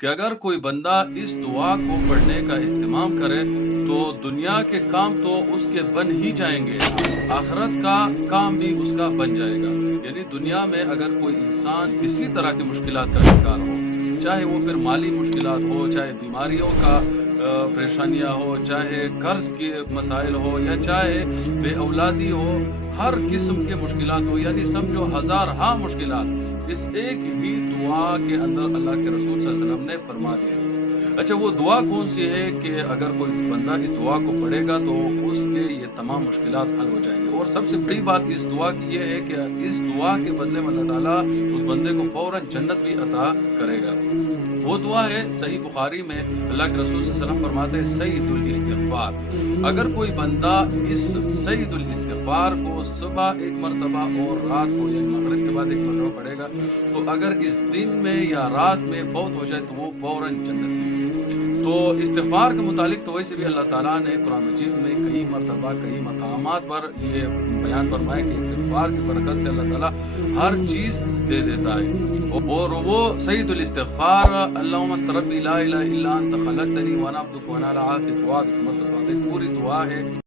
کہ اگر کوئی بندہ اس دعا کو پڑھنے کا اہتمام کرے تو دنیا کے کام تو اس کے بن ہی جائیں گے، آخرت کا کام بھی اس کا بن جائے گا۔ یعنی دنیا میں اگر کوئی انسان کسی طرح کی مشکلات کا شکار ہو، چاہے وہ پھر مالی مشکلات ہو، چاہے بیماریوں کا پریشانیاں ہو، چاہے قرض کے مسائل ہو یا چاہے بے اولادی ہو، ہر قسم کے مشکلات ہو، یعنی سمجھو ہزار ہاں مشکلات اس ایک ہی دعا کے اندر اللہ کے رسول صلی اللہ علیہ وسلم نے فرما دیا ہے۔ اچھا وہ دعا کون سی ہے کہ اگر کوئی بندہ اس دعا کو پڑھے گا تو اس کے یہ تمام مشکلات حل ہو جائیں گے، اور سب سے بڑی بات اس دعا کی یہ ہے کہ اس دعا کے بدلے میں اللہ تعالیٰ اس بندے کو فوراً جنت بھی عطا کرے گا۔ وہ دعا ہے صحیح بخاری میں اللہ کے رسول صلی اللہ علیہ وسلم فرماتے ہیں سید الاستغفار۔ اگر کوئی بندہ اس سید الاستغفار کو صبح ایک مرتبہ اور رات کو یعنی مغرب کے بعد ایک مرتبہ پڑھے گا تو اگر اس دن میں یا رات میں فوت ہو جائے تو وہ فوراً جنتی ہے۔ تو استغفار کے متعلق تو ویسے بھی اللہ تعالیٰ نے قرآن مجید میں کئی مرتبہ کئی مقامات پر یہ بیان فرمایا کہ استغفار کی برکت سے اللہ تعالیٰ ہر چیز دے دیتا ہے۔ اور وہ سید الاستغفار اللہم انت ربی لا الہ الا انت خلقتنی وانا عبدک وانا علی عہدک ووعدک ما استطعت، پوری دعا ہے۔